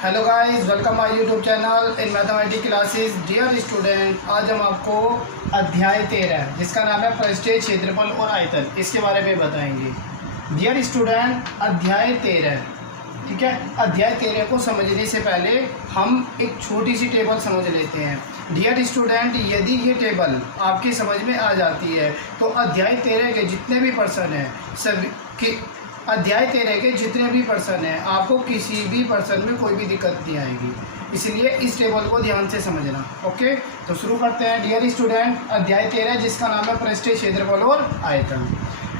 Hello guys, welcome my YouTube channel in mathematics classes. Dear student, आज हम आपको अध्याय 13 जिसका नाम है पृष्ठीय क्षेत्रफल और आयतन, इसके बारे में बताएंगे। डियर स्टूडेंट, अध्याय 13, ठीक है। अध्याय 13 को समझने से पहले हम एक छोटी सी टेबल समझ लेते हैं। डियर स्टूडेंट, यदि ये टेबल आपकी समझ में आ जाती है तो अध्याय 13 के जितने भी पर्सन हैं सभी की अध्याय 13 के जितने भी पर्सन हैं आपको किसी भी पर्सन में कोई भी दिक्कत नहीं आएगी। इसलिए इस टेबल को ध्यान से समझना। ओके, तो शुरू करते हैं। डियर स्टूडेंट, अध्याय 13 जिसका नाम है पृष्ठीय क्षेत्रफल और आयतन।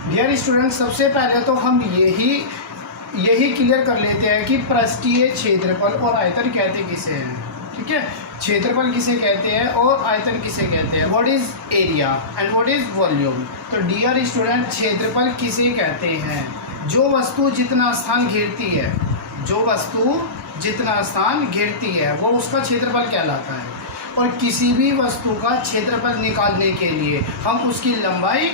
डियर स्टूडेंट, सबसे पहले तो हम यही क्लियर कर लेते हैं कि पृष्ठीय क्षेत्रफल और आयतन कहते किसे हैं। ठीक है, क्षेत्रफल किसे कहते हैं और आयतन किसे कहते हैं। What is area and what is volume. तो डियर स्टूडेंट, क्षेत्रफल किसे कहते हैं? जो वस्तु जितना स्थान घेरती है, जो वस्तु जितना स्थान घेरती है वो उसका क्षेत्रफल कहलाता है। और किसी भी वस्तु का क्षेत्रफल निकालने के लिए हम उसकी लंबाई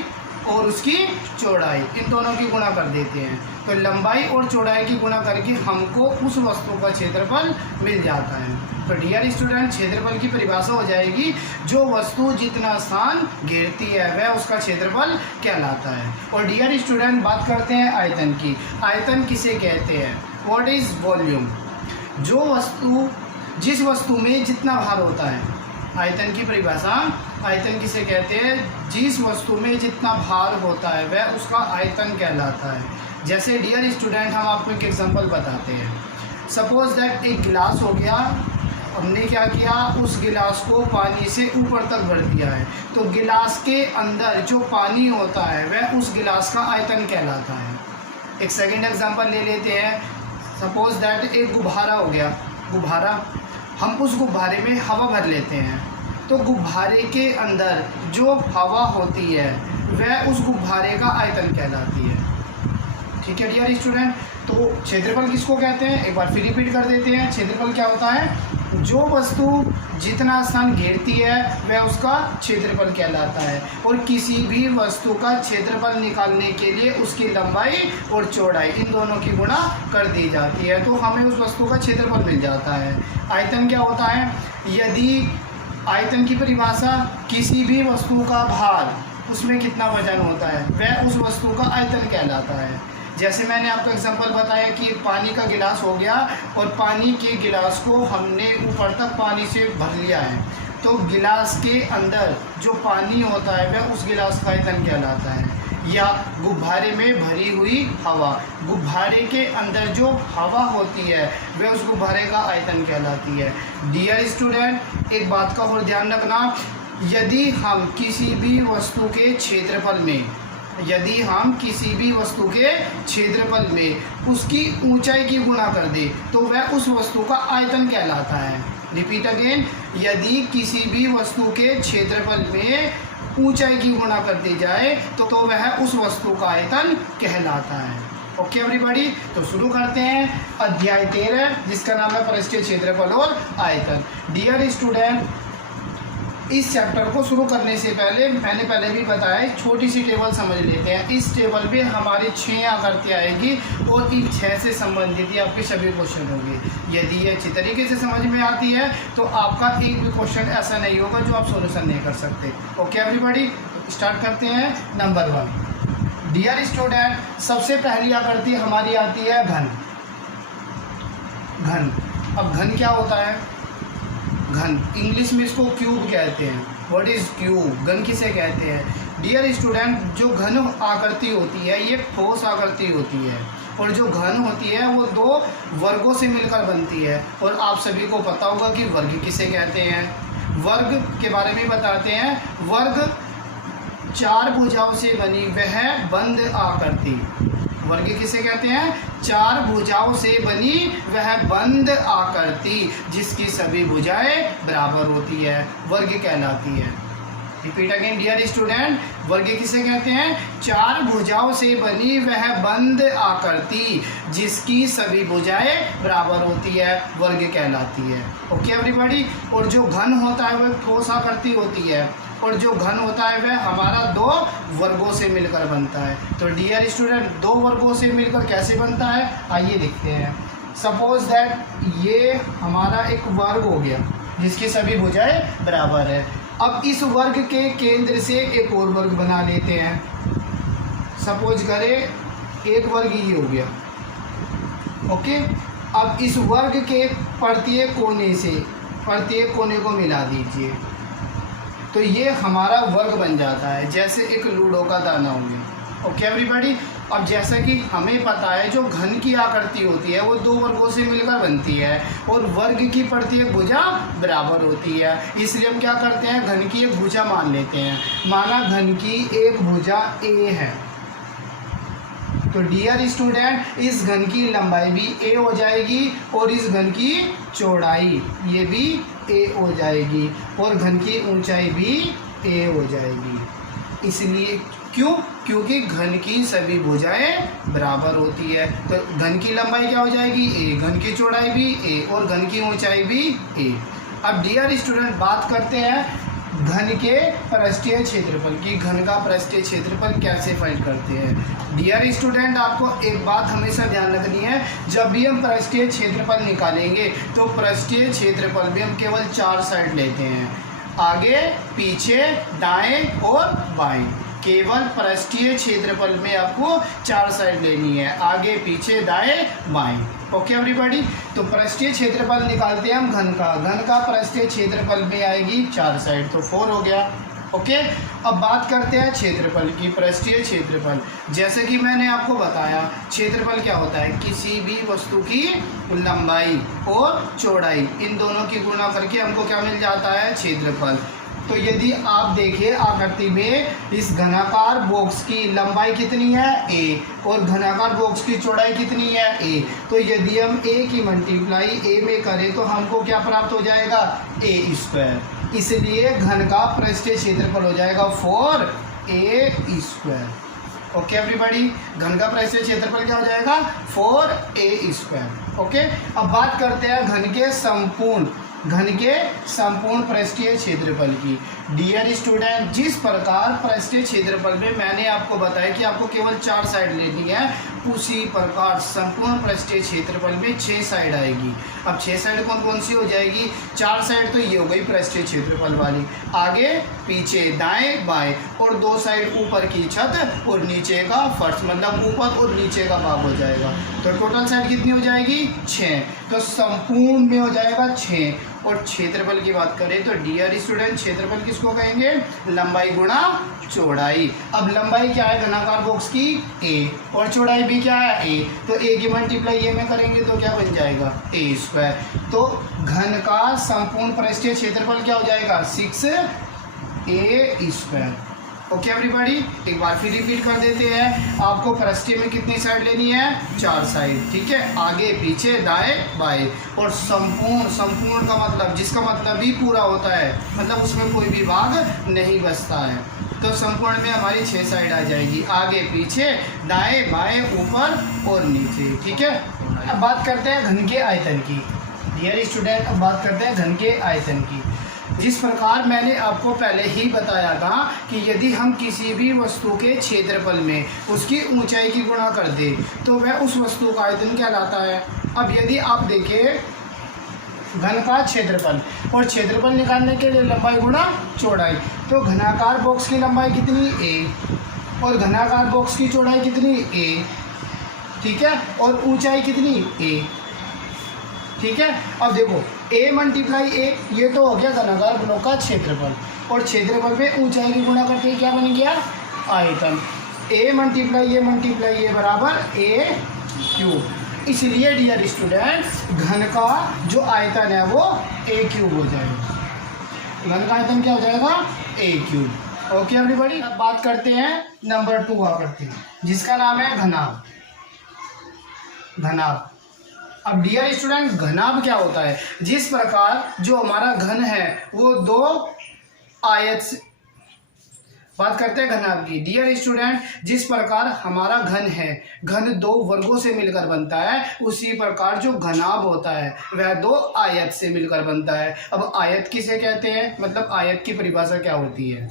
और उसकी चौड़ाई इन दोनों की गुणा कर देते हैं। तो लंबाई और चौड़ाई की गुणा करके हमको उस वस्तु का क्षेत्रफल मिल जाता है। तो डियर स्टूडेंट, क्षेत्रफल की परिभाषा हो जाएगी जो वस्तु जितना स्थान घेरती है वह उसका क्षेत्रफल कहलाता है। और डियर स्टूडेंट, बात करते हैं आयतन की। आयतन किसे कहते हैं? What is volume. जिस वस्तु में जितना भार होता है, आयतन की परिभाषा, आयतन किसे कहते हैं? जिस वस्तु में जितना भार होता है वह उसका आयतन कहलाता है। जैसे डियर स्टूडेंट, हम आपको एक एग्जांपल बताते हैं। सपोज दैट एक गिलास हो गया, हमने क्या किया, उस गिलास को पानी से ऊपर तक भर दिया है। तो गिलास के अंदर जो पानी होता है वह उस गिलास का आयतन कहलाता है। एक सेकेंड एग्जांपल ले लेते हैं। सपोज दैट एक गुब्बारा हो गया, गुब्बारा, हम उस गुब्बारे में हवा भर लेते हैं। तो गुब्बारे के अंदर जो हवा होती है वह उस गुब्बारे का आयतन कहलाती है। ठीक है डियर स्टूडेंट, तो क्षेत्रफल किसको कहते हैं? एक बार फिर रिपीट कर देते हैं। क्षेत्रफल क्या होता है? जो वस्तु जितना स्थान घेरती है वह उसका क्षेत्रफल कहलाता है। और किसी भी वस्तु का क्षेत्रफल निकालने के लिए उसकी लंबाई और चौड़ाई इन दोनों की गुणा कर दी जाती है तो हमें उस वस्तु का क्षेत्रफल मिल जाता है। आयतन क्या होता है? यदि आयतन की परिभाषा, किसी भी वस्तु का भार, उसमें कितना वजन होता है वह उस वस्तु का आयतन कहलाता है। जैसे मैंने आपको एग्जांपल बताया कि पानी का गिलास हो गया और पानी के गिलास को हमने ऊपर तक पानी से भर लिया है। तो गिलास के अंदर जो पानी होता है वह उस गिलास का आयतन कहलाता है। या गुब्बारे में भरी हुई हवा, गुब्बारे के अंदर जो हवा होती है वह उस गुब्बारे का आयतन कहलाती है। डियर स्टूडेंट, एक बात का और ध्यान रखना, यदि हम किसी भी वस्तु के क्षेत्रफल में उसकी ऊंचाई की गुणा कर दे तो वह उस वस्तु का आयतन कहलाता है। रिपीट अगेन, यदि किसी भी वस्तु के क्षेत्रफल में ऊंचाई की गुणा कर दी जाए तो वह उस वस्तु का आयतन कहलाता है। ओके एवरीबॉडी, तो शुरू करते हैं अध्याय 13 जिसका नाम है पृष्ठीय क्षेत्रफल और आयतन। डियर स्टूडेंट, इस चैप्टर को शुरू करने से पहले मैंने पहले भी बताया, छोटी सी टेबल समझ लेते हैं। इस टेबल पे हमारी 6 आकृतियाँ आएगी और इन 6 से संबंधित ही आपके सभी क्वेश्चन होंगे। यदि ये अच्छी तरीके से समझ में आती है तो आपका एक भी क्वेश्चन ऐसा नहीं होगा जो आप सोल्यूशन नहीं कर सकते। ओके एवरीबॉडी, स्टार्ट करते हैं। नंबर 1, डियर स्टूडेंट, सबसे पहली आकृति हमारी आती है घन। घन, अब घन क्या होता है? घन, इंग्लिश में इसको क्यूब कहते हैं। What is cube? घन किसे कहते हैं? डियर स्टूडेंट, जो घन आकृति होती है ये ठोस आकृति होती है और जो घन होती है वो 2 वर्गों से मिलकर बनती है। और आप सभी को पता होगा कि वर्ग किसे कहते हैं। वर्ग के बारे में बताते हैं। वर्ग 4 भुजाओं से बनी वह बंद आकृति। वर्ग किसे कहते हैं? 4 भुजाओं से बनी वह बंद आकृति जिसकी सभी भुजाएं बराबर होती है, वर्ग कहलाती है। रिपीट अगेन डियर स्टूडेंट, वर्ग किसे कहते हैं? 4 भुजाओं से बनी वह बंद आकृति जिसकी सभी भुजाएं बराबर होती है, वर्ग कहलाती है। ओके एवरीबॉडी, और जो घन होता है वह ठोस आकृति होती है और जो घन होता है वह हमारा 2 वर्गों से मिलकर बनता है। तो डियर स्टूडेंट, 2 वर्गों से मिलकर कैसे बनता है आइए देखते हैं। सपोज दैट ये हमारा एक वर्ग हो गया जिसकी सभी भुजाएं बराबर है। अब इस वर्ग के केंद्र से एक और वर्ग बना लेते हैं। सपोज करें एक वर्ग ये हो गया, ओके। अब इस वर्ग के प्रत्येक कोने को मिला दीजिए तो ये हमारा वर्ग बन जाता है, जैसे एक लूडो का दाना हो गया। Okay everybody. अब जैसा कि हमें पता है जो घन की आकृति होती है वो दो वर्गों से मिलकर बनती है और वर्ग की प्रत्येक भुजा बराबर होती है, इसलिए हम क्या करते हैं घन की एक भुजा मान लेते हैं। माना घन की एक भुजा ए है तो डियर स्टूडेंट इस घन की लंबाई भी ए हो जाएगी और इस घन की चौड़ाई ये भी ए हो जाएगी और घन की ऊंचाई भी ए हो जाएगी। इसलिए क्योंकि घन की सभी भुजाएं बराबर होती है तो घन की लंबाई क्या हो जाएगी ए, घन की चौड़ाई भी ए और घन की ऊंचाई भी ए। अब डियर स्टूडेंट बात करते हैं घन के पृष्ठीय क्षेत्रफल की। घन का पृष्ठीय क्षेत्रफल कैसे फाइंड करते हैं। डियर स्टूडेंट आपको एक बात हमेशा ध्यान रखनी है, जब भी हम पृष्ठीय क्षेत्रफल निकालेंगे तो पृष्ठीय क्षेत्रफल में हम केवल 4 साइड लेते हैं, आगे पीछे दाएं और बाएं। केवल पृष्ठीय क्षेत्रफल में आपको 4 साइड लेनी है, आगे पीछे दाएं बाएं। Okay everybody. तो पृष्ठीय क्षेत्रफल निकालते हैं हम घन का पृष्ठीय क्षेत्रफल में आएगी 4 साइड तो 4 हो गया। ओके। अब बात करते हैं क्षेत्रफल की। पृष्ठीय क्षेत्रफल जैसे कि मैंने आपको बताया क्षेत्रफल क्या होता है, किसी भी वस्तु की लंबाई और चौड़ाई इन दोनों की गुणा करके हमको क्या मिल जाता है क्षेत्रफल। तो यदि आप देखें आकृति में इस घनाकार बॉक्स की लंबाई कितनी है ए और घनाकार बॉक्स की चौड़ाई कितनी है ए, तो यदि हम ए की मल्टीप्लाई ए में करें तो हमको क्या प्राप्त हो जाएगा ए स्क्वायर। इसलिए घन का पृष्ठीय क्षेत्रफल हो जाएगा 4a स्क्वायर। Okay everybody. घन का पृष्ठीय क्षेत्रफल क्या हो जाएगा 4a स्क्वायर। ओके। अब बात करते हैं घन के संपूर्ण पृष्ठीय क्षेत्रफल की। डियर स्टूडेंट जिस प्रकार पृष्ठीय क्षेत्रफल में मैंने आपको बताया कि आपको केवल 4 साइड लेनी है, उसी प्रकार संपूर्ण पृष्ठीय क्षेत्रफल में 6 साइड आएगी। अब 6 साइड कौन कौन सी हो जाएगी, 4 साइड तो ये हो गई पृष्ठीय क्षेत्रफल वाली, आगे पीछे दाएं बाएं और 2 साइड ऊपर की छत और नीचे का फर्श, मतलब ऊपर और नीचे का भाग हो जाएगा। तो टोटल साइड कितनी हो जाएगी 6, तो संपूर्ण में हो जाएगा 6। और क्षेत्रफल की बात करें तो डियर स्टूडेंट क्षेत्रफल किसको कहेंगे, लंबाई गुणा चौड़ाई। अब लंबाई क्या है घनाकार बॉक्स की ए और चौड़ाई भी क्या है ए, तो ए की मल्टीप्लाई ए में करेंगे तो क्या बन जाएगा ए स्क्वायर। तो घन का संपूर्ण पृष्ठीय क्षेत्रफल क्या हो जाएगा 6a स्क्वायर। Okay everybody. एक बार फिर रिपीट कर देते हैं, आपको पृष्ठीय में कितनी साइड लेनी है 4 साइड, ठीक है, आगे पीछे दाएं बाएं। और संपूर्ण का मतलब जिसका मतलब भी पूरा होता है, मतलब उसमें कोई भी भाग नहीं बचता है। तो संपूर्ण में हमारी 6 साइड आ जाएगी, आगे पीछे दाएं बाएं ऊपर और नीचे, ठीक है। अब बात करते हैं घन के आयतन की। डियर स्टूडेंट अब बात करते हैं घन के आयतन की। जिस प्रकार मैंने आपको पहले ही बताया था कि यदि हम किसी भी वस्तु के क्षेत्रफल में उसकी ऊंचाई की गुणा कर दें तो वह उस वस्तु का आयतन कहलाता है। अब यदि आप देखें घन का क्षेत्रफल और क्षेत्रफल निकालने के लिए लंबाई गुणा चौड़ाई, तो घनाकार बॉक्स की लंबाई कितनी ए और घनाकार बॉक्स की चौड़ाई कितनी ए, ठीक है, और ऊंचाई कितनी ए, ठीक है। अब देखो a मल्टीप्लाई a ये तो हो गया घनाकार ब्लॉक का क्षेत्रफल और क्षेत्रफल पे ऊंचाई की गुणा करते ही क्या बन गया आयतन। a मल्टीप्लाई a बराबर a क्यूब। इसलिए डियर स्टूडेंट घन का जो आयतन है वो a क्यूब हो जाएगा। घन का आयतन क्या हो जाएगा a क्यूब। Okay everybody. अब बात करते हैं नंबर 2 आकृति जिसका नाम है घनाभ। अब डियर स्टूडेंट घनाभ क्या होता है, जिस प्रकार जो हमारा घन है वो 2 आयत से, बात करते हैं घनाभ की। डियर स्टूडेंट जिस प्रकार हमारा घन है, घन 2 वर्गों से मिलकर बनता है, उसी प्रकार जो घनाभ होता है वह 2 आयत से मिलकर बनता है। अब आयत किसे कहते हैं, मतलब आयत की परिभाषा क्या होती है।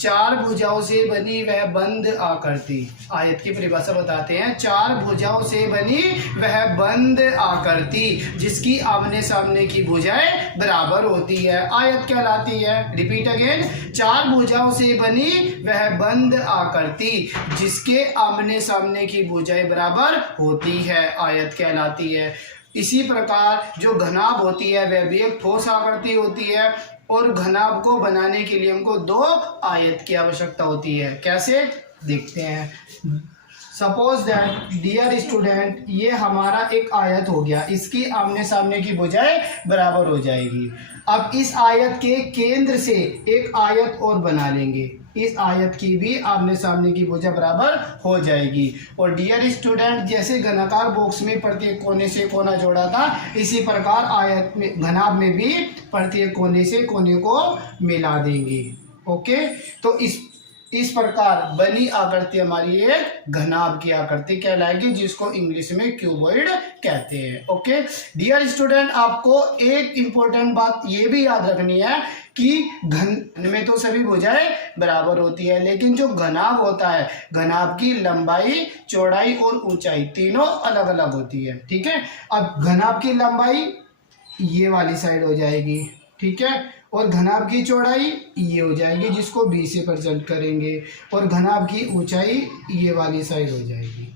चार भुजाओं से बनी वह बंद आकृति। आयत की परिभाषा बताते हैं, चार भुजाओं से बनी वह बंद आकृति जिसकी आमने सामने की भुजाएं बराबर होती है, आयत कहलाती है। रिपीट अगेन, चार भुजाओं से बनी वह बंद आकृति जिसके आमने सामने की भुजाएं बराबर होती है, आयत कहलाती है। इसी प्रकार जो घनाभ होती है वह भी एक ठोस आकृति होती है, और घनाभ को बनाने के लिए हमको दो आयत की आवश्यकता होती है। कैसे, देखते हैं। सपोज दैट डियर स्टूडेंट, ये हमारा एक आयत हो गया, इसकी आमने सामने की भुजाएं बराबर हो जाएगी। अब इस आयत के केंद्र से एक आयत और बना लेंगे, इस आयत की भी आमने सामने की भुजा बराबर हो जाएगी। और डियर स्टूडेंट, जैसे घनाकार बॉक्स में प्रत्येक कोने से कोना जोड़ा था, इसी प्रकार आयत में घनाभ में भी प्रत्येक कोने से कोने को मिला देंगे। ओके, तो इस प्रकार बनी आकृति हमारी एक घनाभ की आकृति कहलाएगी, जिसको इंग्लिश में क्यूबॉइड कहते हैं। ओके डियर स्टूडेंट, आपको एक इंपॉर्टेंट बात ये भी याद रखनी है कि घन में तो सभी भुजाएं बराबर होती है, लेकिन जो घनाभ होता है, घनाभ की लंबाई, चौड़ाई और ऊंचाई तीनों अलग अलग होती है। ठीक है, अब घनाभ की लंबाई ये वाली साइड हो जाएगी, ठीक है, और घनाभ की चौड़ाई ये हो जाएगी, जिसको बी से प्रेजेंट करेंगे, और घनाभ की ऊंचाई ये वाली साइड हो जाएगी,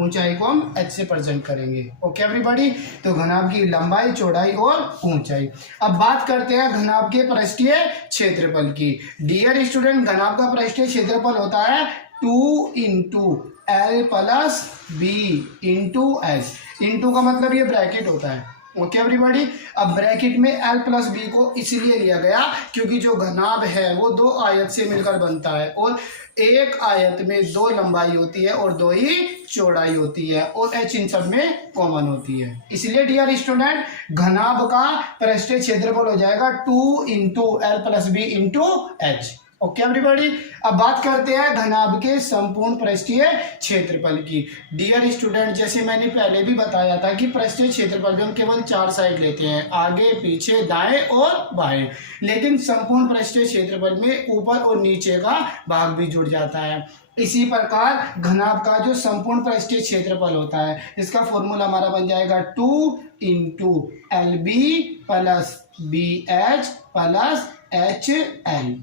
ऊंचाई को हम एच से प्रेजेंट करेंगे। ओके एवरीबॉडी, तो घनाभ की लंबाई, चौड़ाई और ऊंचाई। अब बात करते हैं घनाभ के पृष्ठीय क्षेत्रफल की। डियर स्टूडेंट, घनाभ का पृष्ठीय क्षेत्रफल होता है 2 into L plus B into H. Into का मतलब ये ब्रैकेट होता है। ओके एवरीबॉडी, अब ब्रैकेट में एल प्लस बी को इसलिए लिया गया क्योंकि जो घनाभ है वो दो आयत से मिलकर बनता है, और एक आयत में दो लंबाई होती है और दो ही चौड़ाई होती है, और एच इन सब में कॉमन होती है। इसलिए डियर स्टूडेंट, घनाभ का पृष्ठीय क्षेत्रफल हो जाएगा 2 into L plus B into H. Okay everybody, अब बात करते हैं घनाभ के संपूर्ण पृष्ठीय क्षेत्रफल की। डियर स्टूडेंट, जैसे मैंने पहले भी बताया था कि पृष्ठीय क्षेत्रफल में हम केवल 4 साइड लेते हैं, आगे, पीछे, दाएं और बाएं, लेकिन संपूर्ण पृष्ठीय क्षेत्रफल में ऊपर और नीचे का भाग भी जुड़ जाता है। इसी प्रकार घनाभ का जो संपूर्ण पृष्ठीय क्षेत्रफल होता है, इसका फॉर्मूला हमारा बन जाएगा 2 into L B plus B H plus H L.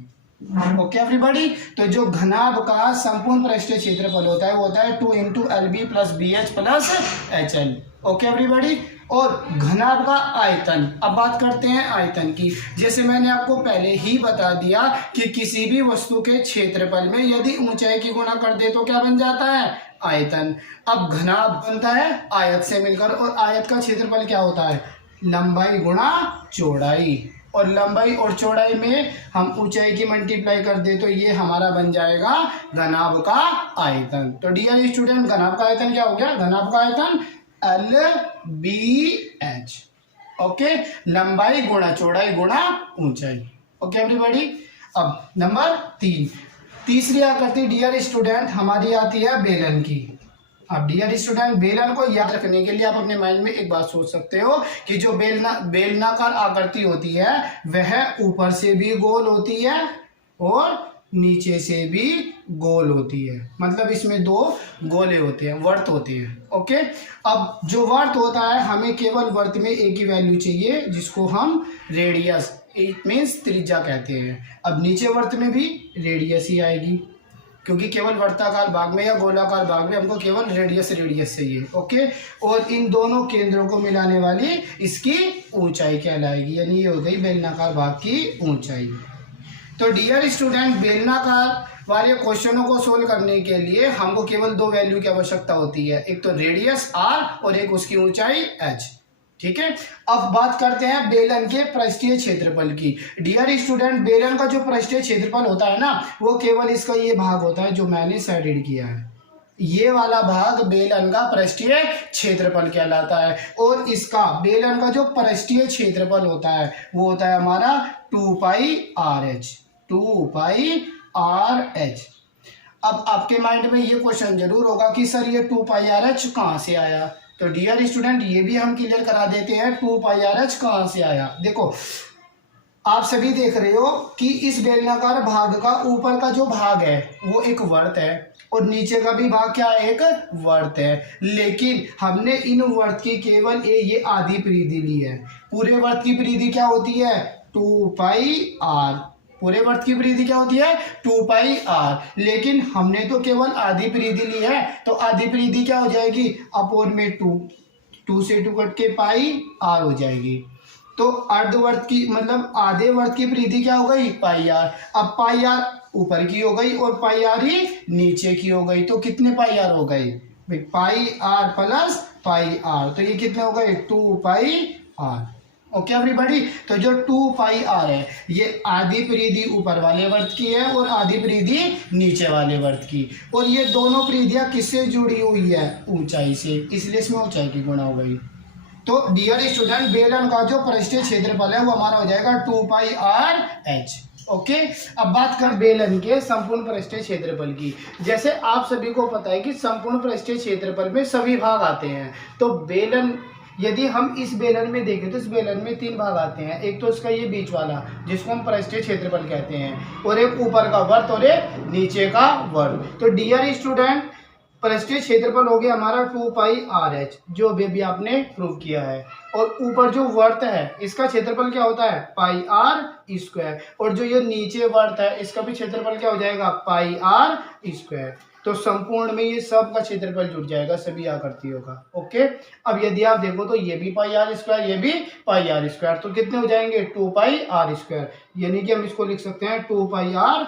Okay everybody, तो जो घनाभ का संपूर्ण पृष्ठीय क्षेत्रफल होता है वो होता है 2 into L B plus B H plus H L. Okay everybody, और घनाभ का आयतन, अब बात करते हैं आयतन की। जैसे मैंने आपको पहले ही बता दिया कि किसी भी वस्तु के क्षेत्रफल में यदि ऊंचाई की गुणा कर दे तो क्या बन जाता है, आयतन। अब घनाभ बनता है आयत से मिलकर, और आयत का क्षेत्रफल क्या होता है, लंबाई गुणा चौड़ाई, और लंबाई और चौड़ाई में हम ऊंचाई की मल्टीप्लाई कर दे तो ये हमारा बन जाएगा घनाभ का आयतन। तो डियर स्टूडेंट, घनाभ का आयतन क्या हो गया, घनाभ का आयतन एल बी एच। ओके, लंबाई गुणा चौड़ाई गुणा ऊंचाई। ओके एवरीबॉडी, अब नंबर 3, तीसरी आकृति डियर स्टूडेंट हमारी आती है बेलन की। अब डियर स्टूडेंट, बेलन को याद रखने के लिए आप अपने माइंड में एक बात सोच सकते हो कि जो बेलनाकार आकृति होती है वह ऊपर से भी गोल होती है और नीचे से भी गोल होती है, मतलब इसमें दो गोले होते हैं, वर्त होते हैं। ओके, अब जो वर्त होता है हमें केवल वर्त में एक ही वैल्यू चाहिए जिसको हम रेडियस, इट मीन्स त्रिज्या कहते हैं। अब नीचे वर्त में भी रेडियस ही आएगी, क्योंकि केवल वर्ताकार भाग में या गोलाकार भाग में हमको केवल रेडियस चाहिए। ओके, और इन दोनों केंद्रों को मिलाने वाली इसकी ऊंचाई कहलाएगी, यानी ये हो गई बेलनाकार भाग की ऊंचाई। तो डियर स्टूडेंट, बेलनाकार वाले क्वेश्चनों को सोल्व करने के लिए हमको केवल दो वैल्यू की आवश्यकता होती है, एक तो रेडियस r और एक उसकी ऊंचाई h। ठीक है, अब बात करते हैं बेलन के पृष्ठीय क्षेत्रफल की। डियर स्टूडेंट, बेलन का जो पृष्ठीय क्षेत्रफल होता है ना, वो केवल इसका ये भाग होता है जो मैंने शेडेड किया है, ये वाला भाग बेलन का पृष्ठीय क्षेत्रफल कहलाता है। और इसका बेलन का जो पृष्ठीय क्षेत्रफल होता है वो होता है हमारा 2 पाई RH, 2 पाई RH। अब आपके माइंड में ये क्वेश्चन जरूर होगा कि सर ये 2 पाई RH कहाँ से आया। तो डियर स्टूडेंट, ये भी हम क्लियर करा देते हैं 2 पाई RH कहाँ से आया। देखो, आप सभी देख रहे हो कि इस बेलनाकार भाग का ऊपर का जो भाग है वो एक वर्त है और नीचे का भी भाग क्या है, एक वर्त है। लेकिन हमने इन वर्त की केवल ये आधी परिधि ली है। पूरे वर्त की परिधि क्या होती है, 2πr। पूरे वर्त की परिधि क्या होती है, 2πr। लेकिन हमने तो केवल आधी परिधि ली है, तो आधी परिधि क्या हो जाएगी, अपोन में 2 से 2 कट के पाई r हो जाएगी। तो अर्धवर्त की मतलब आधे वर्त की परिधि क्या हो गई, पाई आर। अब पाई आर ऊपर की हो गई और पाई आर ही नीचे की हो गई। तो कितने पाई आर हो गए भाई, पाई आर प्लस पाई आर। तो ये कितने हो गए, 2πr। Okay everybody. तो जो 2πr है ये आधी परिधि ऊपर वाले वर्त की है और आधी परिधि नीचे वाले वर्त की। और ये दोनों परिधियां किससे जुड़ी हुई है, ऊंचाई से, इसलिए इसमें ऊंचाई की गुणा हो गई। तो डियर स्टूडेंट, बेलन का जो पृष्ठीय क्षेत्रफल है वो हमारा हो जाएगा 2πrh। ओके। अब बात कर बेलन के संपूर्ण पृष्ठीय क्षेत्रफल की। जैसे आप सभी को पता है कि संपूर्ण पृष्ठीय क्षेत्रफल में सभी भाग आते हैं। तो बेलन, यदि हम इस बेलन में देखें तो इस बेलन में 3 भाग आते हैं। एक तो इसका ये बीच वाला जिसको हम पृष्ठीय क्षेत्रफल कहते हैं, और एक ऊपर का वर्त और एक नीचे का वर्त। तो डियर स्टूडेंट, पृष्ठीय क्षेत्रफल हो गया हमारा 2πrh, जो अभी आपने प्रूव किया है। और ऊपर जो वर्त है इसका क्षेत्रफल क्या होता है, πr²। और जो ये नीचे वर्त है इसका भी क्षेत्रफल क्या हो जाएगा, πr²। तो संपूर्ण में ये सब का क्षेत्रफल जुड़ जाएगा सभी आकृतियों का। ओके। अब यदि आप देखो तो ये भी πr², ये भी πr², तो कितने हो जाएंगे, 2πr²। यानी कि हम इसको लिख सकते हैं 2πrh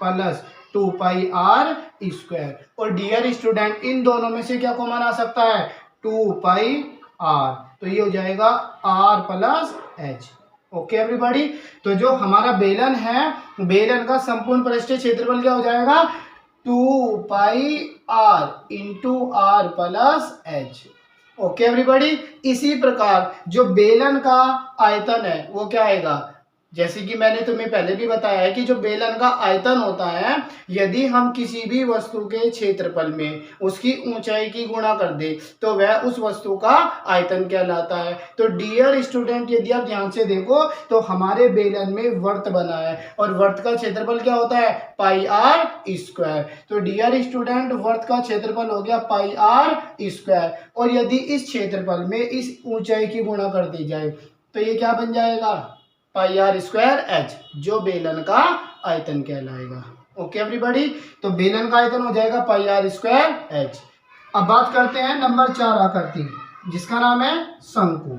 प्लस 2πr²। और डियर स्टूडेंट, इन दोनों में से क्या कॉमन आ सकता है, 2πr। तो ये हो जाएगा r plus h। Okay everybody. तो जो हमारा बेलन है, बेलन का संपूर्ण पृष्ठीय क्षेत्रफल क्या हो जाएगा, 2πr into r plus h। Okay everybody. इसी प्रकार जो बेलन का आयतन है वो क्या आएगा, जैसे कि मैंने तुम्हें पहले भी बताया है कि जो बेलन का आयतन होता है, यदि हम किसी भी वस्तु के क्षेत्रफल में उसकी ऊंचाई की गुणा कर दे तो वह उस वस्तु का आयतन कहलाता है। तो डियर स्टूडेंट, यदि आप ध्यान से देखो तो हमारे बेलन में वर्त बना है और वर्त का क्षेत्रफल क्या होता है, πr²। तो डियर स्टूडेंट, वर्त का क्षेत्रफल हो गया πr²। और यदि इस क्षेत्रफल में इस ऊंचाई की गुणा कर दी जाए तो ये क्या बन जाएगा, πr²h, जो बेलन का आयतन कहलाएगा। Okay everybody. तो बेलन का आयतन हो जाएगा πr²h। अब बात करते हैं नंबर 4 आकृति जिसका नाम है शंकु।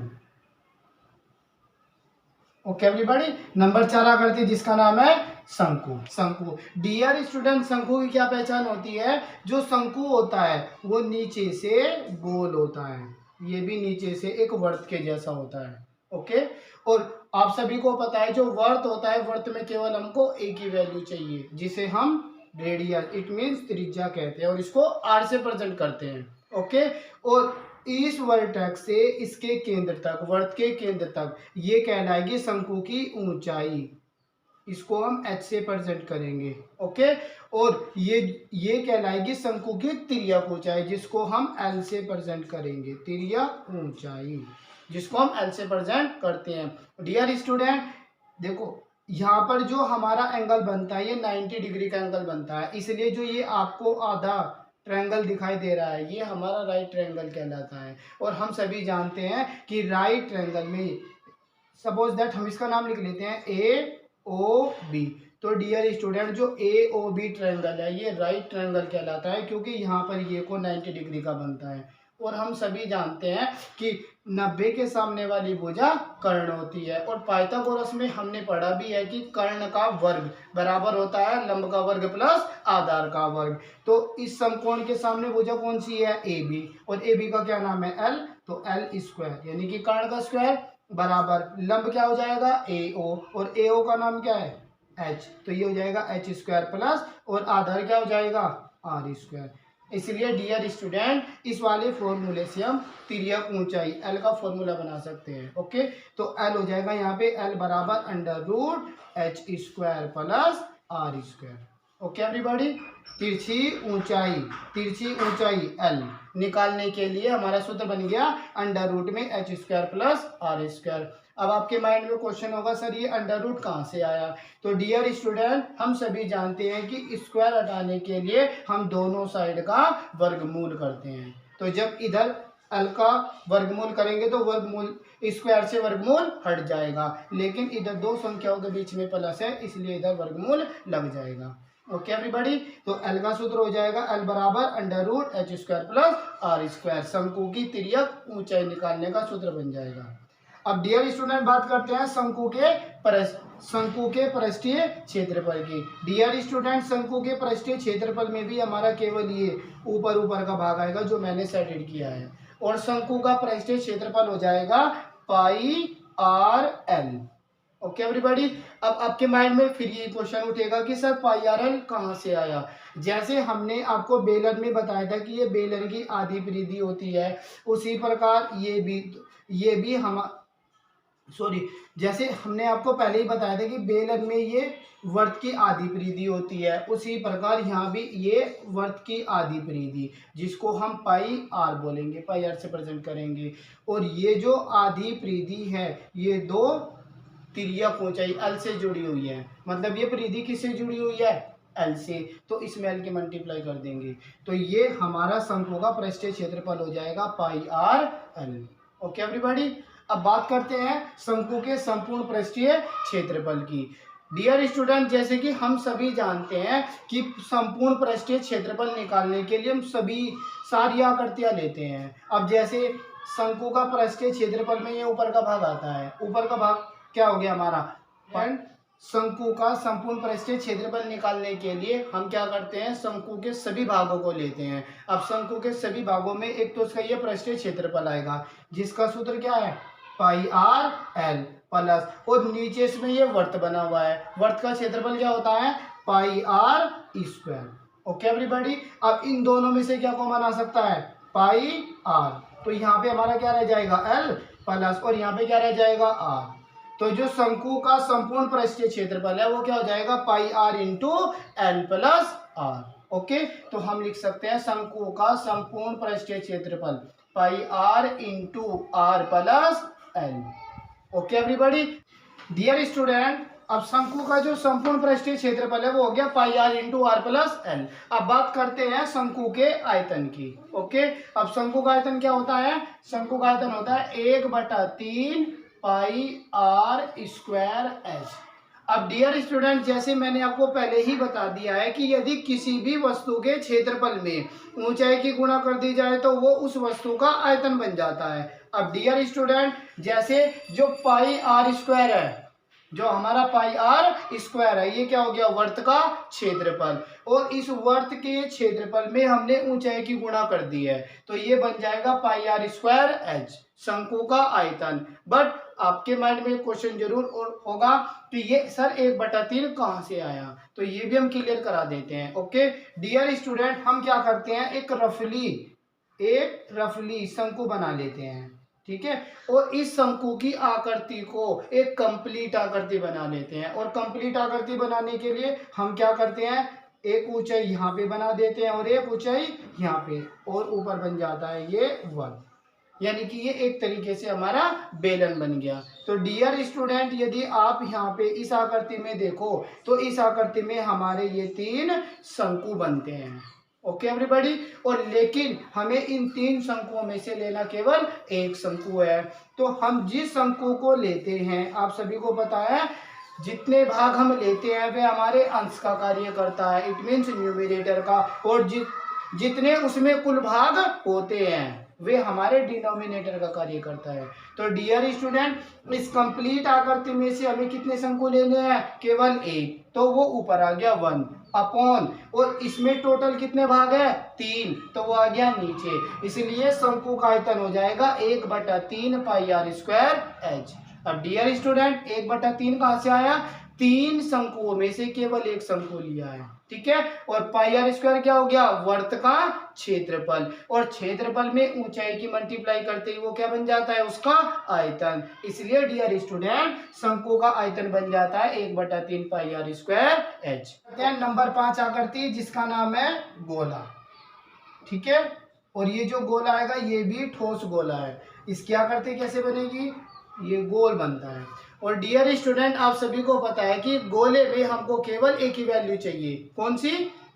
Okay everybody. नंबर 4 आकृति जिसका नाम है शंकु। शंकु, डियर स्टूडेंट, शंकु की क्या पहचान होती है, जो शंकु होता है वो नीचे से गोल होता है, ये भी नीचे से एक वर्त के जैसा होता है। ओके। और आप सभी को पता है जो वर्त होता है, वर्त में केवल हमको एक ही वैल्यू चाहिए जिसे हम रेडियस, इट मींस त्रिज्या कहते हैं, और इसको r से प्रेजेंट करते हैं। ओके। और इस वर्टेक्स से इसके केंद्र तक, वर्त के केंद्र तक, ये कहलाएगी शंकु की ऊंचाई। इसको हम h से प्रेजेंट करेंगे। ओके। और ये कहलाएगी शंकु की तिर्यक ऊंचाई, जिसको हम l से प्रेजेंट करेंगे, तिर्यक ऊंचाई, जिसको हम l से प्रेजेंट करते हैं। डियर स्टूडेंट, देखो यहाँ पर जो हमारा एंगल बनता है ये 90 डिग्री का एंगल बनता है, इसलिए जो ये आपको आधा ट्रायंगल दिखाई दे रहा है ये हमारा राइट ट्रायंगल कहलाता है। और हम सभी जानते हैं कि राइट ट्रायंगल में, सपोज दैट हम इसका नाम लिख लेते हैं AOB। तो डियर स्टूडेंट, जो AOB ट्रायंगल है ये राइट ट्रायंगल कहलाता है, क्योंकि यहाँ पर ये को 90 डिग्री का बनता है। और हम सभी जानते हैं कि 90 के सामने वाली भुजा कर्ण होती है। और पाइथागोरस में हमने पढ़ा भी है कि कर्ण का वर्ग बराबर होता है लंब का वर्ग प्लस आधार का वर्ग। तो इस समकोण के सामने भुजा कौन सी है, AB। और AB का क्या नाम है, L। तो L², यानी कि कर्ण का स्क्वायर बराबर लंब क्या हो जाएगा, AO। और AO का नाम क्या है, H। तो ये हो जाएगा H² प्लस, और आधार क्या हो जाएगा, R²। इसलिए डियर स्टूडेंट, इस वाले फॉर्मूले से हम तिर्यक ऊंचाई L का फॉर्मूला बना सकते हैं। ओके। तो L हो जाएगा यहाँ पे L बराबर √H² plus R²। Okay everybody. तिरछी ऊंचाई l निकालने के लिए हमारा सूत्र बन गया अंडर रूट में h square plus R square. अब आपके माइंड में क्वेश्चन होगा सर ये अंडर रूट कहाँ से आया? तो डियर स्टूडेंट, हम सभी जानते हैं कि स्क्वायर हटाने के लिए हम दोनों साइड का वर्गमूल करते हैं। तो जब इधर l का वर्गमूल करेंगे तो वर्गमूल स्क्वायर से वर्गमूल हट जाएगा, लेकिन इधर दो संख्याओं के बीच में प्लस है इसलिए इधर वर्गमूल लग जाएगा। ओके एवरीबॉडी, तो l का सूत्र हो जाएगा l बराबर under root h square plus R square. शंकु की तिर्यक ऊंचाई निकालने का सूत्र बन जाएगा। अब डियर स्टूडेंट बात करते हैं शंकु के पृष्ठीय क्षेत्रफल की। डियर स्टूडेंट, शंकु के पृष्ठीय क्षेत्रफल में भी हमारा केवल ये ऊपर का भाग आएगा जो मैंने सेटेड किया है, और शंकु का पृष्ठीय क्षेत्रफल हो जाएगा pi R L. Okay everybody, अब आपके माइंड में फिर ये क्वेश्चन उठेगा कि सर पाई आर एल कहाँ से आया? जैसे हमने आपको बेलन में बताया था कि ये बेलन की आधी परिधि होती है, उसी प्रकार ये भी हम जैसे हमने आपको पहले ही बताया था कि बेलन में ये वर्त की आधी परिधि होती है, उसी प्रकार यहाँ भी ये वर्त की आधी परिधि जिसको हम पाई आर बोलेंगे, पाई आर से प्रेजेंट करेंगे। और ये जो आधी परिधि है ये दो तिर्यक ऊंचाई l से जुड़ी हुई है, मतलब ये परिधि किससे जुड़ी हुई है? l से, तो इसमें l की मल्टीप्लाई कर देंगे तो ये हमारा शंकु का पृष्ठीय क्षेत्रफल हो जाएगा pi R L. Okay everybody, अब बात करते हैं शंकु के संपूर्ण पृष्ठीय क्षेत्रफल की। डियर स्टूडेंट, जैसे कि हम सभी जानते हैं कि संपूर्ण पृष्ठीय क्षेत्रफल निकालने के लिए हम सभी सारी आकृतियां लेते हैं। अब जैसे शंकु का पृष्ठीय क्षेत्रफल में ये ऊपर का भाग आता है, ऊपर का भाग क्या हो गया हमारा पॉइंट। शंकु का संपूर्ण पृष्ठीय क्षेत्रफल निकालने के लिए हम क्या करते हैं, शंकु के सभी भागों को लेते हैं। अब शंकु के सभी भागों में एक तो उसका ये पृष्ठीय क्षेत्रफल आएगा जिसका सूत्र क्या है? पाई आर एल प्लस, और नीचे इसमें ये वर्त बना हुआ है, वर्त का क्षेत्रफल क्या होता है? पाई आर स्क्वायर। ओके एवरीबॉडी, अब इन दोनों में से क्या कॉमन आ सकता है? पाई आर, तो यहाँ पे हमारा क्या रह जाएगा? एल प्लस, और यहाँ पे क्या रह जाएगा? आर। तो जो शंकु का संपूर्ण पृष्ठीय क्षेत्रफल है वो क्या हो जाएगा? Pi R into L plus R. Okay, तो हम लिख सकते हैं शंकु का संपूर्ण पृष्ठीय क्षेत्रफल pi R into R plus L. Okay everybody, dear student, अब शंकु का जो संपूर्ण पृष्ठीय क्षेत्रफल है वो हो गया pi R into R plus L. अब बात करते हैं शंकु के आयतन की। ओके, अब शंकु का आयतन क्या होता है? शंकु का आयतन होता है 1/3 पाई आर स्क्वायर एच। अब डियर स्टूडेंट, जैसे मैंने आपको पहले ही बता दिया है कि यदि किसी भी वस्तु के क्षेत्रफल में ऊंचाई की गुणा कर दी जाए तो वो उस वस्तु का आयतन बन जाता है। अब डियर स्टूडेंट, जैसे जो पाई आर स्क्वायर है, जो हमारा पाई आर स्क्वायर है, ये क्या हो गया? वर्त का क्षेत्रफल, और इस वर्त के क्षेत्रफल में हमने ऊंचाई की गुणा कर दी है तो ये बन जाएगा पाई आर स्क्वायर एच, शंकु का आयतन। बट आपके माइंड में क्वेश्चन जरूर होगा कि ये सर 1/3 कहाँ से आया? तो ये भी हम क्लियर करा देते हैं। ओके डियर स्टूडेंट, हम क्या करते हैं, एक रफली शंकु बना लेते हैं, ठीक है, और इस शंकु की आकृति को एक कंप्लीट आकृति बना लेते हैं। और कंप्लीट आकृति बनाने के लिए हम क्या करते हैं, एक ऊंचाई यहाँ पे बना देते हैं और एक ऊंचाई यहाँ पे, और ऊपर बन जाता है ये 1, यानी कि ये एक तरीके से हमारा बेलन बन गया। तो डियर स्टूडेंट, यदि आप यहाँ पे इस आकृति में देखो तो इस आकृति में हमारे ये 3 शंकु बनते हैं। ओके एवरीबॉडी, और लेकिन हमें इन 3 शंकुओं में से लेना केवल एक शंकु है। तो हम जिस शंकु को लेते हैं, आप सभी को पता है जितने भाग हम लेते हैं वे हमारे अंश का कार्य करता है, इट मीन्स न्यूमरेटर का, और जितने उसमें कुल भाग होते हैं वे हमारे डिनोमिनेटर का कार्य करता है। तो डियर स्टूडेंट, इस कंप्लीट आकृति में से हमें कितने शंकु लेने हैं? केवल एक, तो वो ऊपर आ गया 1 अपॉन, और इसमें टोटल कितने भाग है? 3, तो वो आ गया नीचे, इसलिए शंकु का आयतन हो जाएगा 1/3 पाई आर स्क्वायर एच। अब डियर स्टूडेंट, 1/3 कहाँ से आया? तीन शंकुओं में से केवल एक शंकु लिया है, ठीक है। और पाई आर स्क्वायर क्या हो गया, वर्त का क्षेत्रफल, और क्षेत्रफल में ऊंचाई की मल्टीप्लाई करते ही वो क्या बन जाता है, उसका आयतन। इसलिए डियर स्टूडेंट शंकु का आयतन बन जाता है 1/3 पाई आर स्क्वायर एच। नंबर 5 आकृति है जिसका नाम है गोला, ठीक है। और ये जो गोला आएगा ये भी ठोस गोला है। इसकी आकृति कैसे बनेगी, ये गोल बनता है। और डियर स्टूडेंट आप सभी को पता है कि गोले में हमको केवल एक ही वैल्यू चाहिए, कौन सी,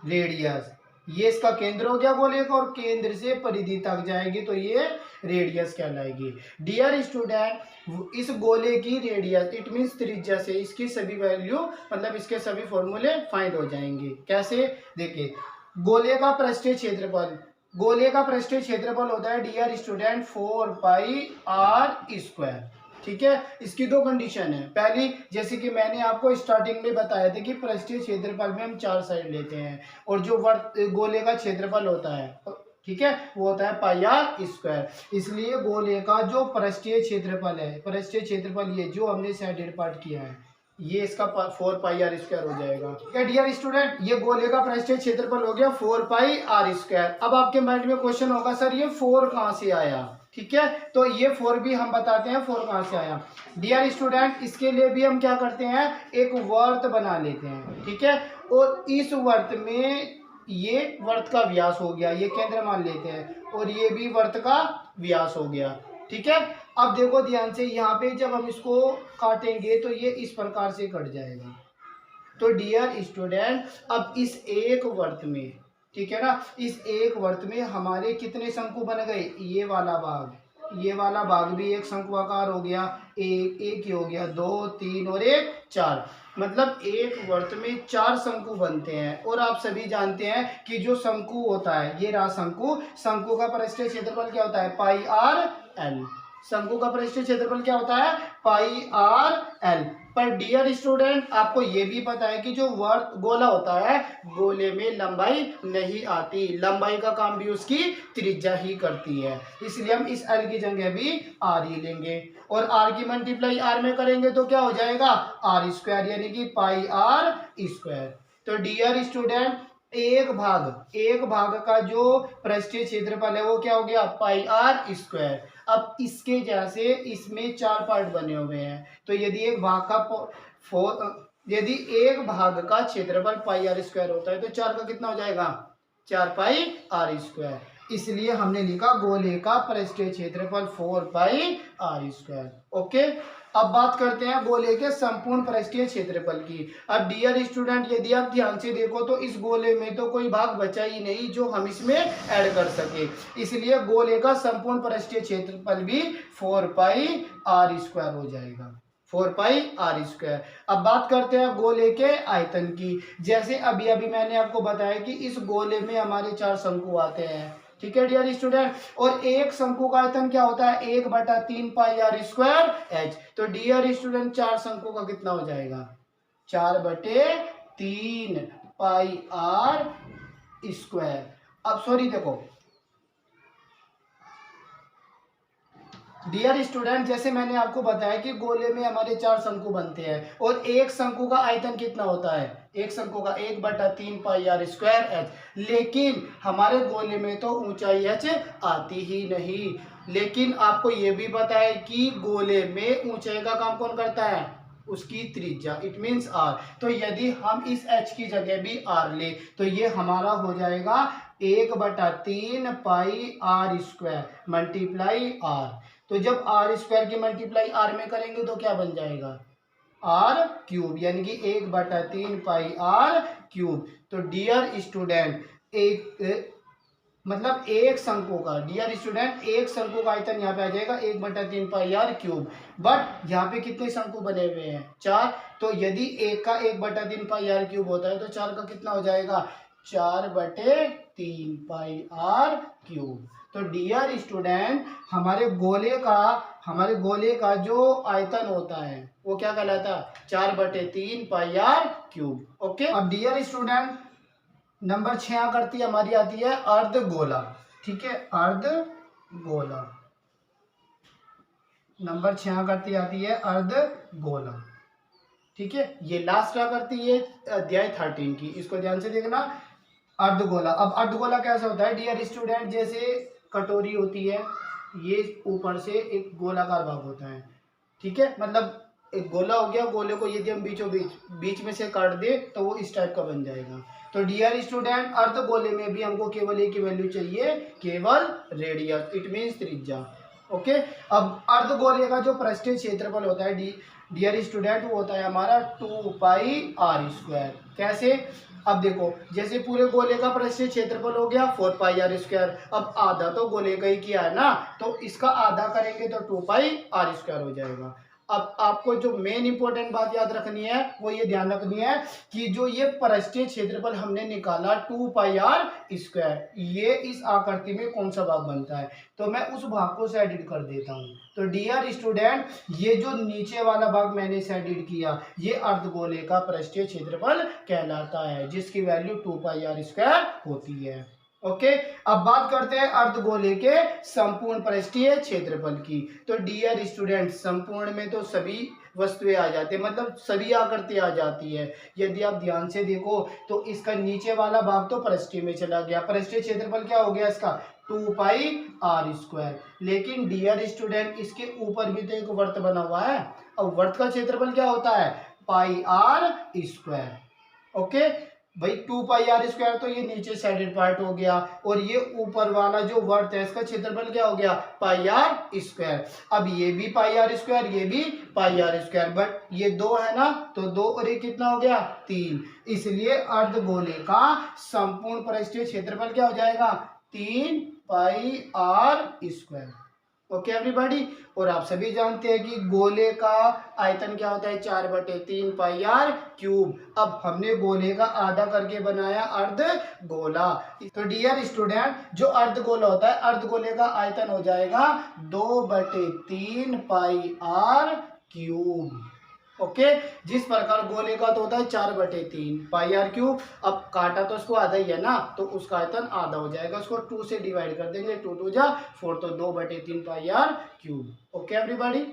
रेडियस। ये इसका केंद्र हो गया गोले का, और केंद्र से परिधि तक जाएगी तो ये रेडियस कहलाएगी। डियर स्टूडेंट इस गोले की रेडियस इट मीन्स त्रिज्या से इसकी सभी वैल्यू मतलब इसके सभी फॉर्मूले फाइंड हो जाएंगे। कैसे, देखिए गोले का पृष्ठीय क्षेत्रफल, गोले का पृष्ठीय क्षेत्रफल होता है dear student 4 pi R square, ठीक है। इसकी दो कंडीशन है। पहली, जैसे कि मैंने आपको स्टार्टिंग में बताया था कि पृष्ठीय क्षेत्रफल में हम 4 साइड लेते हैं, और जो गोले का क्षेत्रफल होता है, ठीक है, वो होता है पाई आर स्क्वायर। इसलिए गोले का जो पृष्ठीय क्षेत्रफल है, पृष्ठीय क्षेत्रफल ये जो हमने साइडेड पार्ट किया है, ये इसका 4 पाई आर स्क्वायर हो जाएगा, ठीक है डियर स्टूडेंट। ये गोले का पृष्ठीय क्षेत्रफल हो गया 4 पाई आर स्क्वायर। अब आपके माइंड में क्वेश्चन होगा सर ये 4 कहाँ से आया, ठीक है। तो ये 4 भी हम बताते हैं 4 कहाँ से आया। डियर स्टूडेंट इसके लिए भी हम क्या करते हैं, एक वर्त बना लेते हैं, ठीक है। और इस वर्त में ये वर्त का व्यास हो गया, ये केंद्र मान लेते हैं, और ये भी वर्त का व्यास हो गया, ठीक है। अब देखो ध्यान से, यहाँ पे जब हम इसको काटेंगे तो ये इस प्रकार से कट जाएगा। तो डियर स्टूडेंट अब इस एक वर्त में, ठीक है ना, इस एक वर्त में हमारे कितने शंकु बन गए, ये वाला भाग, ये वाला भाग भी एक शंकुआकार हो गया, एक ही हो गया, 2 3 और 1 4, मतलब एक वर्त में 4 शंकु बनते हैं। और आप सभी जानते हैं कि जो शंकु होता है, ये रहा शंकु, शंकु का पृष्ठीय क्षेत्रफल क्या होता है, पाई आर एल। शंकु का पृष्ठीय क्षेत्रफल क्या होता है, पाई आर एल। पर डियर स्टूडेंट आपको ये भी पता है कि जो वर्त गोला होता है, गोले में लंबाई नहीं आती, लंबाई का काम भी उसकी त्रिज्या ही करती है। इसलिए हम इस एल की जगह भी आर ही लेंगे, और आर की मल्टीप्लाई आर में करेंगे तो क्या हो जाएगा, आर स्क्वायर, यानी कि पाई आर स्क्वायर। तो डियर स्टूडेंट एक भाग का जो पृष्ठीय क्षेत्रफल है वो क्या हो गया, पाई आर स्क्वायर। अब इसके जैसे इसमें 4 पार्ट बने हुए हैं, तो यदि एक भाग का क्षेत्रफल पाई आर स्क्वायर होता है तो 4 का कितना हो जाएगा, 4 पाई आर स्क्वायर। इसलिए हमने लिखा गोले का पृष्ठीय क्षेत्रफल 4 पाई आर स्क्वायर। ओके, अब बात करते हैं गोले के संपूर्ण पृष्ठीय क्षेत्रफल की। अब डियर स्टूडेंट यदि आप ध्यान से देखो तो इस गोले में तो कोई भाग बचा ही नहीं जो हम इसमें ऐड कर सके, इसलिए गोले का संपूर्ण पृष्ठीय क्षेत्रफल भी 4 पाई आर स्क्वायर हो जाएगा, 4 पाई आर स्क्वायर। अब बात करते हैं गोले के आयतन की। जैसे अभी अभी मैंने आपको बताया कि इस गोले में हमारे 4 शंकु आते हैं, ठीक है डियर स्टूडेंट, और एक शंकु का आयतन क्या होता है, 1/3 पाई आर स्क्वायर एच। तो डियर स्टूडेंट 4 शंकु का कितना हो जाएगा, 4/3 पाई आर स्क्वायर। अब सॉरी देखो डियर स्टूडेंट, जैसे मैंने आपको बताया कि गोले में हमारे 4 शंकु बनते हैं, और एक शंकु का आयतन कितना होता है, एक शंकु का 1/3 पाई आर स्क्वायर एच। लेकिन हमारे गोले में तो ऊंचाई एच आती ही नहीं, लेकिन आपको ये भी पता है कि गोले में ऊंचाई का काम कौन करता है, उसकी त्रिज्या, इट मीन्स आर। तो यदि हम इस एच की जगह भी आर ले तो ये हमारा हो जाएगा 1/3 पाई आर स्क्वायर मल्टीप्लाई आर। तो जब आर स्क्वायर की मल्टीप्लाई आर में करेंगे तो क्या बन जाएगा, आर क्यूब, यानी कि 1/3 पाई आर क्यूब। तो डियर स्टूडेंट मतलब एक शंकु का, डियर स्टूडेंट एक शंकु का आयतन यहाँ पे आ जाएगा 1/3 पाई आर क्यूब। बट यहाँ पे कितने शंकु बने हुए हैं, 4। तो यदि एक का 1/3 पाई आर क्यूब होता है तो 4 का कितना हो जाएगा, 4/3 पाई आर क्यूब। तो डियर स्टूडेंट हमारे गोले का जो आयतन होता है वो क्या कहलाता है, 4/3 पाई आर क्यूब। ओके, अब डियर स्टूडेंट नंबर 6 आकृति हमारी आती है अर्धगोला, ठीक है, अर्धगोला। नंबर 6 आकृति आती है अर्धगोला। ठीक है, ये लास्ट क्या करती है अध्याय 13 की, इसको ध्यान से देखना। अर्धगोला, अब अर्धगोला कैसा होता है डियर स्टूडेंट, जैसे कटोरी होती है, ये ऊपर से एक गोलाकार भाग होता है, ठीक है, मतलब एक गोला हो गया, गोले को यदि हम बीचों बीच बीच में से काट दे तो वो इस टाइप का बन जाएगा। तो डियर स्टूडेंट अर्धगोले में भी हमको केवल एक ही वैल्यू चाहिए, केवल रेडियस, इट मीन्स त्रिज्या। ओके, अब अर्धगोले का जो पृष्ठीय क्षेत्रफल होता है डियर स्टूडेंट वो होता है हमारा 2πr²। कैसे, अब देखो जैसे पूरे गोले का पृष्ठीय क्षेत्रफल हो गया 4πr², अब आधा तो गोले का ही किया है ना, तो इसका आधा करेंगे तो 2πr² हो जाएगा। अब आपको जो मेन इंपॉर्टेंट बात याद रखनी है वो ये ध्यान रखनी है कि जो ये पृष्ठीय क्षेत्रफल हमने निकाला 2πr², ये इस आकृति में कौन सा भाग बनता है, तो मैं उस भाग को शेडिड कर देता हूँ। तो डियर स्टूडेंट ये जो नीचे वाला भाग मैंने शेडिड किया ये अर्धगोले का पृष्ठीय क्षेत्रफल कहलाता है, जिसकी वैल्यू 2πr² होती है। ओके, अब बात करते हैं अर्धगोले के संपूर्ण पृष्ठीय क्षेत्रफल की। तो डियर स्टूडेंट संपूर्ण में तो सभी वस्तुएं आ जाती है, मतलब सभी आकृति आ जाती है। यदि आप ध्यान से देखो तो इसका नीचे वाला भाग तो पृष्ठीय में चला गया, पृष्ठीय क्षेत्रफल क्या हो गया इसका 2πr²। लेकिन डियर स्टूडेंट इसके ऊपर भी तो एक वर्त बना हुआ है, अब वर्त का क्षेत्रफल क्या होता है πr²। ओके भाई 2πr² तो ये नीचे साइडेड पार्ट हो गया, और ये ऊपर वाला जो वर्त है इसका क्षेत्रफल क्या हो गया πr²। अब ये भी πr², ये भी πr², बट ये 2 है ना, तो 2 और ये कितना हो गया 3, इसलिए अर्धगोले का संपूर्ण पृष्ठीय क्षेत्रफल क्या हो जाएगा 3πr²। ओके एवरीबॉडी, और आप सभी जानते हैं कि गोले का आयतन क्या होता है 4/3πr³। अब हमने गोले का आधा करके बनाया अर्धगोला। तो डियर स्टूडेंट जो अर्धगोला होता है अर्धगोले का आयतन हो जाएगा 2/3πr³। ओके, जिस प्रकार गोले का तो होता है 4/3πr³। अब काटा तो उसको आधा ही है ना, तो उसका आयतन आधा हो जाएगा, उसको 2 से डिवाइड कर देंगे, 2 2 जा 4, तो 2/3πr³। Okay everybody.